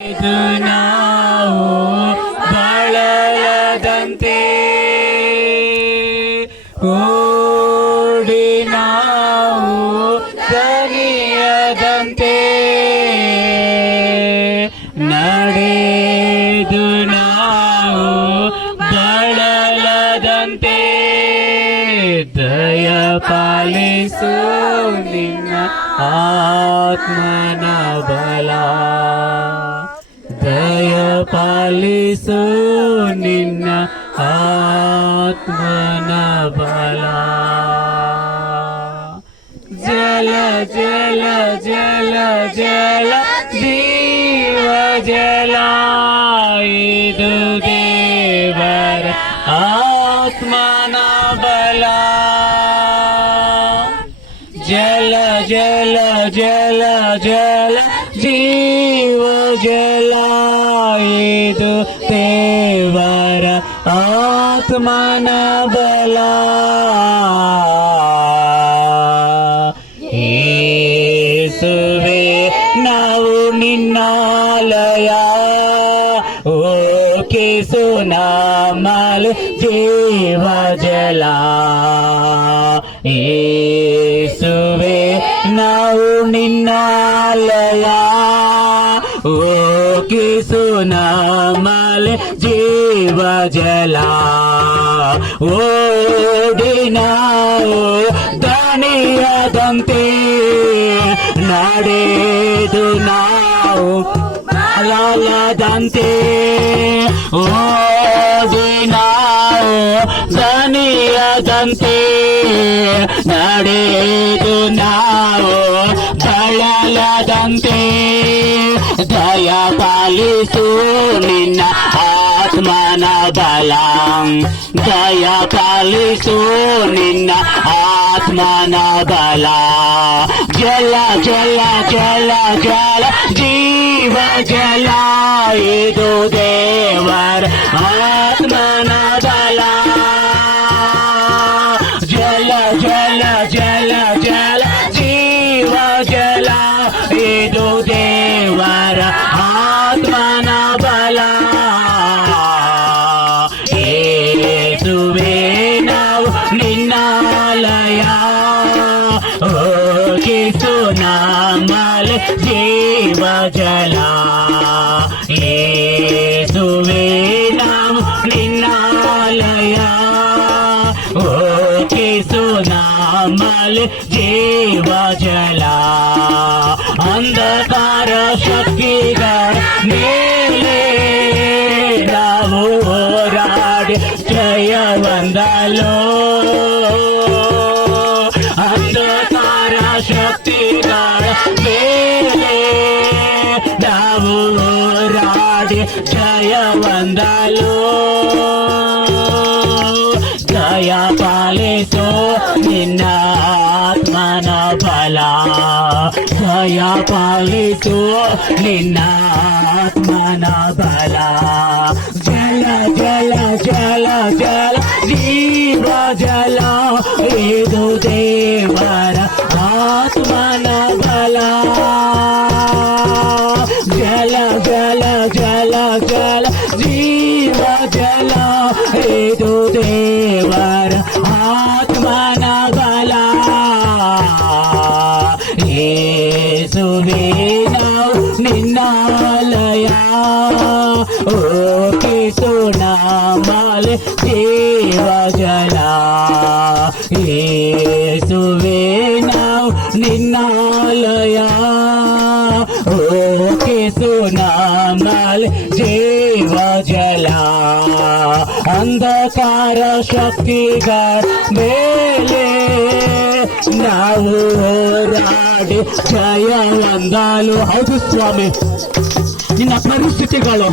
ಇದು ನಾವು ಬಳಲದಂತೆ ಓಡಿ ನಾವು ದನಿಯದಂತೆ ನಡೆದು ನಾವು ಬಳಲದಂತೆ ದಯ ಪಾಲಿಸು ನಿನ್ನ ಆತ್ಮನ ಬಲ ದಯ ಪಾಲಿಸು ನಿನ್ನ ಆತ್ಮನ ಬಲ ಜಲ ಜಲ ಜಲ ಜಲ ಜೀವ ಜಲ ಇದು ದೇವರ ಆತ್ಮನ ಬಲ ಜಲ ಜಲ ಜಲ ಜಲ ಜೀವ ಜಲ ಇದು ದೇವರ ಆತ್ಮನ ಬಲ ಯೇಸುವೇ ನಾವು ನಿನ್ನಾಲಯ ಓ ಕೇಸು ನಾಮಲ್ ಜೀವ ಜಲ ಯೇಸುವೇ ನಾವು ನಿನ್ನಾಲಯ ಓ ಕೇಸು ನಾಮಲ್ ಜೀವ ಜಲ ಓಡಿ ನಾವು ದಣಿಯದಂತೆ ನಡೆದು ನಾವು ಅಲದಂತೆ ಓಡಿ ನಾವು ದಣಿಯದಂತೆ ನಡೆದು ನಾವು ಬಳಲದಂತೆ ದಯ ಪಾಲಿಸು ನಿನ್ನ ಆತ್ಮನ ಬಲ ದಯ ಪಾಲಿಸು ನಿನ್ನ ಆತ್ಮನ ಬಲ ಜಲ ಜಲ ಜಲ ಜಲ ಜೀವ ಜಲ ಇದು ದೇವರ ಆತ್ಮನ ಬಲ ಜಲ ಜಲ ಜಲ ಜಲ ಜೀವ ಜಲ ಇದು ದೇವರ ಆತ್ಮನ ಬಲ ಯೇಸುವೇ ನಾವು ನಿನ್ನಾಲಯ ಓ ಕೇಸು ನಾಮಲ್ ಜೀವ ಜಲ ಯೇಸುವೇ ನಾವು ನಿನ್ನಾಲಯ ಓ ಕೇಸು ನಾಮಲ್ ಜೀವ ಜಲ ಅಂಧಕಾರ ಶಕ್ತಿಗಳ ಮೇಲೆ ನಾವು ಹೋರಾಡಿ ಜಯ ಹೊಂದಲು ಅಂಧಕಾರ ಶಕ್ತಿಗಳ ಮೇಲೆ ನಾವು ಹೋರಾಡಿ ಜಯ ಹೊಂದಲು ದಯ ಪಾಲಿಸು ನಿನ್ನ ಆತ್ಮನ ಬಲ ದಯ ಪಾಲಿಸು ನಿನ್ನ ಆತ್ಮನ ಬಲ ಜಲ ಜಲ ಜಲ ಜಲ ಜೀವ ಜಲ ಇದು ದೇವರ ಆತ್ಮನ ಬಲ ಜಲ ಜಲ ಜಲ ಜಲ ಜೀವ ಜಲ ಇದು ದೇವರ ಆತ್ಮನ ಬಲ ಯೇಸುವೇ ನಾವು ನಿನ್ನಾಲಯ ಓ ಕೇಸು ನಾಮಲ್ ಜೀವ ಜಲ ಯೇಸುವೇ ನಾವು ನಿನ್ನಾಲಯ ಓ ಕೇಸು ನಾಮಲ್ ಜೀವ ಜಲ ಅಂಧಕಾರ ಶಕ್ತಿಗಳ ಮೇಲೆ ನಾವು ಹೋರಾಡಿ ಜಯ ಹೊಂದಲು ಹೌದು ಸ್ವಾಮಿ ನಿನ್ನ ಪರಿಸ್ಥಿತಿಗಳು